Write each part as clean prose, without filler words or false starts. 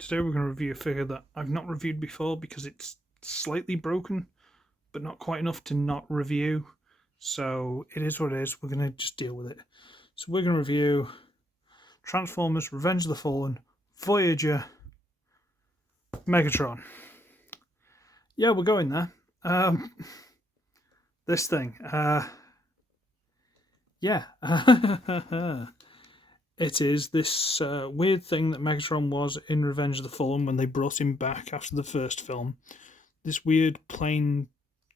today we're going to review a figure that I've not reviewed before because it's slightly broken, but not quite enough to not review. So it is what it is. We're going to just deal with it. So we're going to review Transformers Revenge of the Fallen, Voyager, Megatron. Yeah, we're going there. This thing. Yeah. It is this weird thing that Megatron was in Revenge of the Fallen when they brought him back after the first film. This weird plane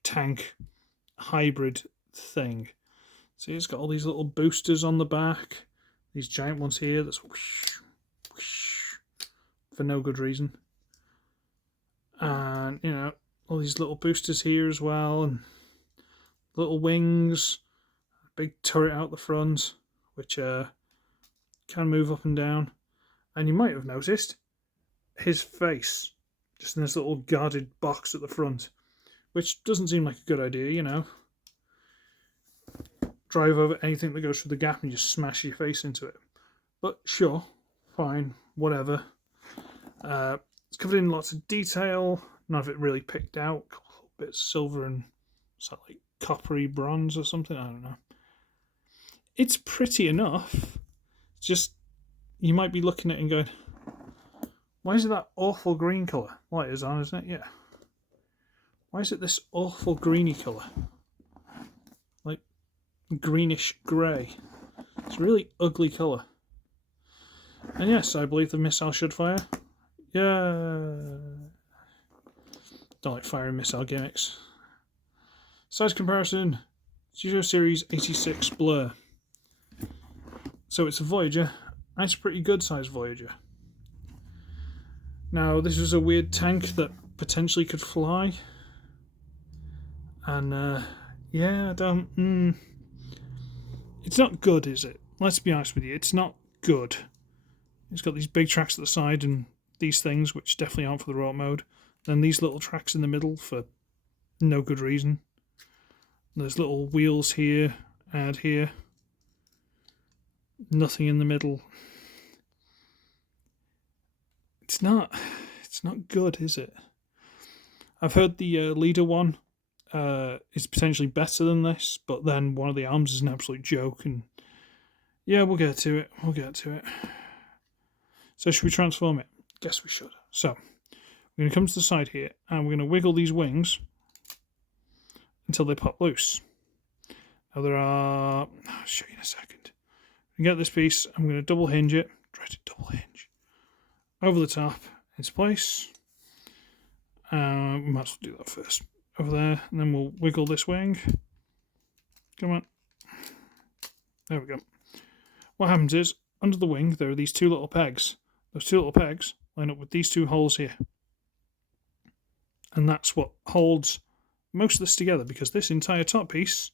tank hybrid thing. So he's got all these little boosters on the back. These giant ones here that's whoosh, whoosh, for no good reason. And, you know, all these little boosters here as well. And little wings. Big turret out the front, which can move up and down. And you might have noticed his face just in this little guarded box at the front, which doesn't seem like a good idea, you know. Drive over anything that goes through the gap and just smash your face into it. But sure, fine, whatever. It's covered in lots of detail, none of it really picked out. A little bit of silver and is that like coppery bronze or something? I don't know. It's pretty enough. Just, you might be looking at it and going, why is it that awful green colour? Light is on, isn't it? Yeah. Why is it this awful greeny colour? Like greenish grey. It's a really ugly colour. And yes, I believe the missile should fire. Yeah. Don't like firing missile gimmicks. Size comparison. Studio Series 86 Blur. So it's a Voyager, and it's a pretty good sized Voyager. Now, this was a weird tank that potentially could fly. And, yeah, it's not good, is it? Let's be honest with you, it's not good. It's got these big tracks at the side and these things, which definitely aren't for the road mode. Then these little tracks in the middle for no good reason. There's little wheels here, and here. Nothing in the middle. It's not good, is it? I've heard the leader one is potentially better than this, but then one of the arms is an absolute joke, and yeah, we'll get to it. So should we transform it? Guess we should. So we're going to come to the side here, and we're going to wiggle these wings until they pop loose. Now there are, I'll show you in a second. We get this piece, I'm going to double hinge it, dreaded double hinge, over the top, into place. We might as well do that first. Over there, and then we'll wiggle this wing. Come on. There we go. What happens is, under the wing, there are these two little pegs. Those two little pegs line up with these two holes here. And that's what holds most of this together, because this entire top piece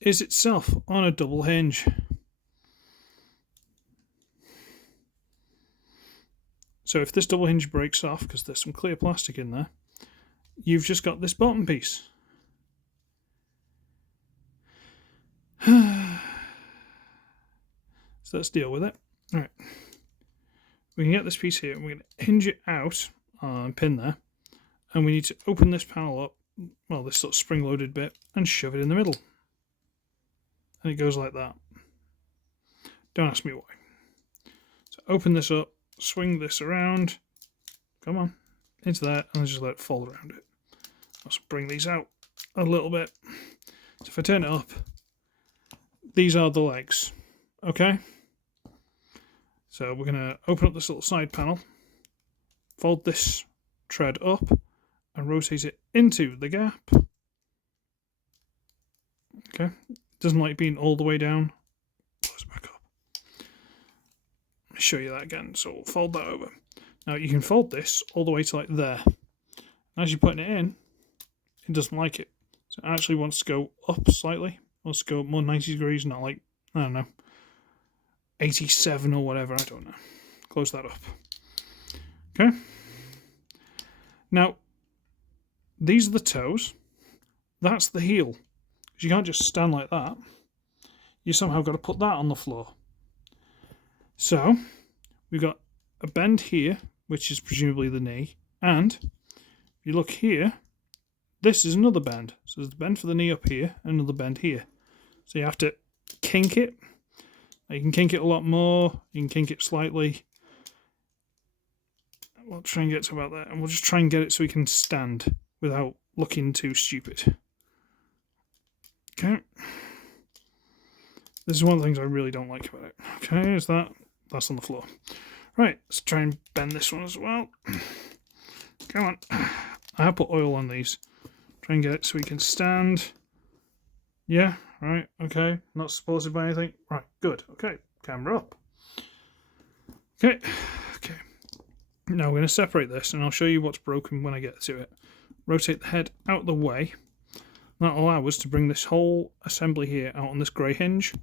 is itself on a double hinge. So if this double hinge breaks off, because there's some clear plastic in there, you've just got this bottom piece. So let's deal with it. Alright. We can get this piece here, and we're going to hinge it out on a pin there. And we need to open this panel up, well, this sort of spring-loaded bit, and shove it in the middle. And it goes like that. Don't ask me why. So open this up, swing this around, come on, into there, and just let it fall around it. Let's bring these out a little bit. So if I turn it up, these are the legs, okay? So we're going to open up this little side panel, fold this tread up, and rotate it into the gap. Okay, doesn't like being all the way down. Close it back up. Let me show you that again. So we'll fold that over. Now you can fold this all the way to like there. As you're putting it in, it doesn't like it. So it actually wants to go up slightly. It wants to go more 90 degrees, not like, I don't know, 87 or whatever. I don't know. Close that up. Okay. Now, these are the toes. That's the heel. Because you can't just stand like that. You somehow got to put that on the floor. So, we've got a bend here which is presumably the knee. And if you look here, this is another bend. So there's the bend for the knee up here, and another bend here. So you have to kink it. You can kink it a lot more. You can kink it slightly. We'll try and get to about that, and we'll just try and get it so we can stand without looking too stupid. Okay. This is one of the things I really don't like about it. Okay, is that? That's on the floor. Right, let's try and bend this one as well. Come on. I have put oil on these. Try and get it so we can stand. Yeah, right, okay. Not supported by anything. Right, good. Okay, camera up. Okay, okay. Now we're going to separate this, and I'll show you what's broken when I get to it. Rotate the head out of the way. That'll allow us to bring this whole assembly here out on this grey hinge.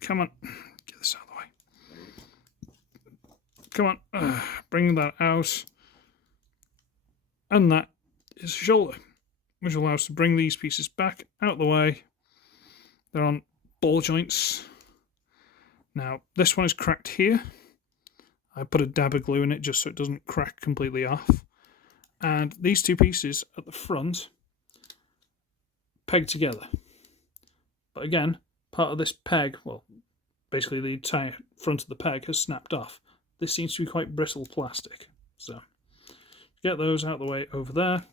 Come on, get this out of the way. Come on, bring that out. And that is a shoulder, which allows us to bring these pieces back out of the way. They're on ball joints. Now, this one is cracked here. I put a dab of glue in it just so it doesn't crack completely off. And these two pieces at the front peg together. But again, part of this peg, well, basically the entire front of the peg has snapped off. This seems to be quite brittle plastic. So, get those out of the way over there.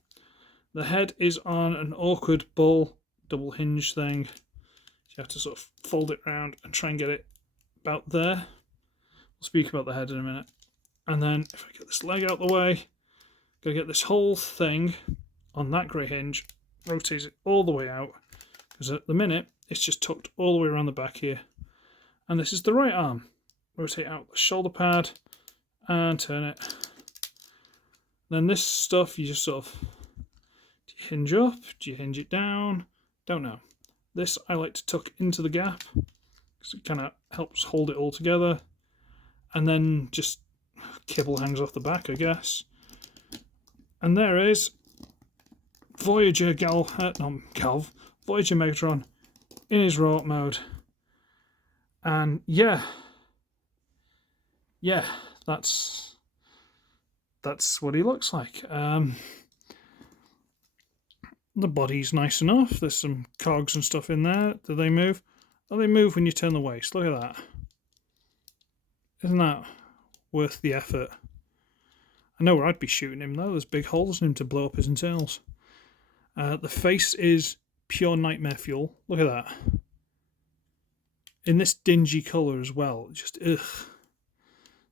The head is on an awkward ball double hinge thing. You have to sort of fold it around and try and get it about there. We'll speak about the head in a minute. And then if I get this leg out of the way, gotta get this whole thing on that grey hinge, rotate it all the way out, because at the minute it's just tucked all the way around the back here. And this is the right arm. Rotate out the shoulder pad and turn it. Then this stuff you just sort of, do you hinge up? Do you hinge it down? Don't know. This I like to tuck into the gap because it kind of helps hold it all together. And then just kibble hangs off the back, I guess. And there is Voyager Voyager Megatron in his raw mode. And yeah, that's what he looks like. The body's nice enough. There's some cogs and stuff in there. Do they move? Oh, they move when you turn the waist. Look at that. Isn't that worth the effort? I know where I'd be shooting him though. There's big holes in him to blow up his internals. The face is pure nightmare fuel. Look at that. In this dingy colour as well. Just ugh.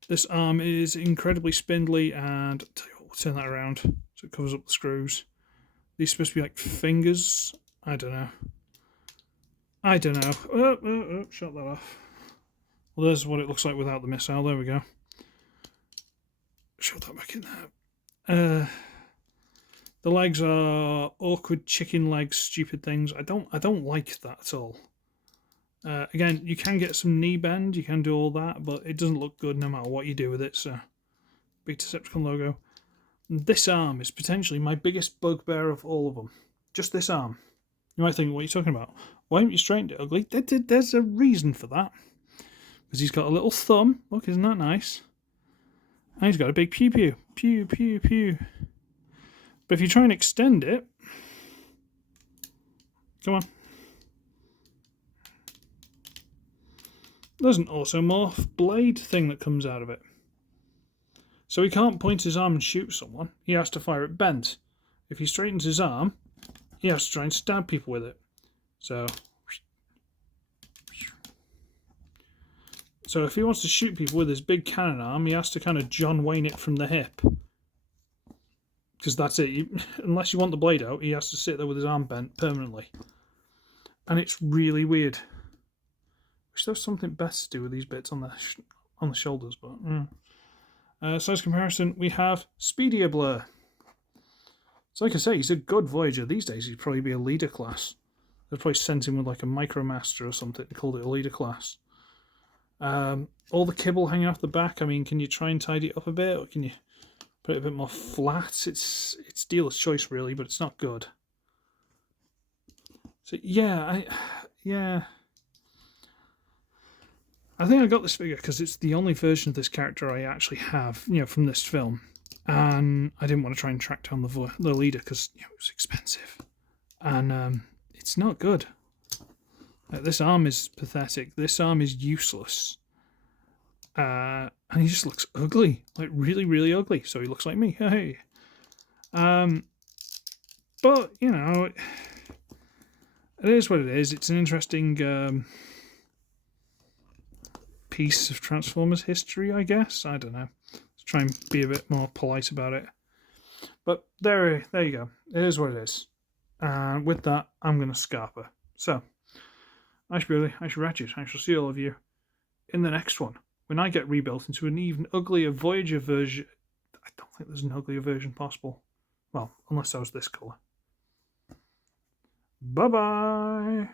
This arm is incredibly spindly, and I'll tell you what, we'll turn that around so it covers up the screws. These are supposed to be like fingers. I don't know. Oh, shut that off. Well, there's what it looks like without the missile. There we go. Shove that back in there. The legs are awkward chicken legs, stupid things. I don't like that at all. Again, you can get some knee bend, you can do all that, but it doesn't look good no matter what you do with it. So, big Decepticon logo. This arm is potentially my biggest bugbear of all of them. Just this arm. You might think, what are you talking about? Why haven't you straightened it, Ugly? There's a reason for that. Because he's got a little thumb. Look, isn't that nice? And he's got a big pew pew. Pew, pew, pew. But if you try and extend it... Come on. There's an Automorph blade thing that comes out of it. So he can't point his arm and shoot someone. He has to fire it bent. If he straightens his arm, he has to try and stab people with it. So if he wants to shoot people with his big cannon arm, he has to kind of John Wayne it from the hip. Because that's it. Unless you want the blade out, he has to sit there with his arm bent permanently. And it's really weird. Wish there was something best to do with these bits on the shoulders, but size comparison, we have Speedier Blur. So like I say, he's a good Voyager. These days he'd probably be a leader class. They'd probably sent him with like a Micromaster or something and called it a leader class. All the kibble hanging off the back, I mean, can you try and tidy it up a bit, or can you put it a bit more flat? It's dealer's choice really, but it's not good. So yeah, I think I got this figure because it's the only version of this character I actually have, from this film. And I didn't want to try and track down the leader because it was expensive. And it's not good. This arm is pathetic. This arm is useless. And he just looks ugly. Like, really, really ugly. So he looks like me. Hey. But, it is what it is. It's an interesting piece of Transformers history, I guess. I don't know. Let's try and be a bit more polite about it. But there you go. It is what it is. With that, I'm going to scarper. So, I should Ratchet. I shall see all of you in the next one, when I get rebuilt into an even uglier Voyager version. I don't think there's an uglier version possible. Well, unless I was this colour. Bye-bye!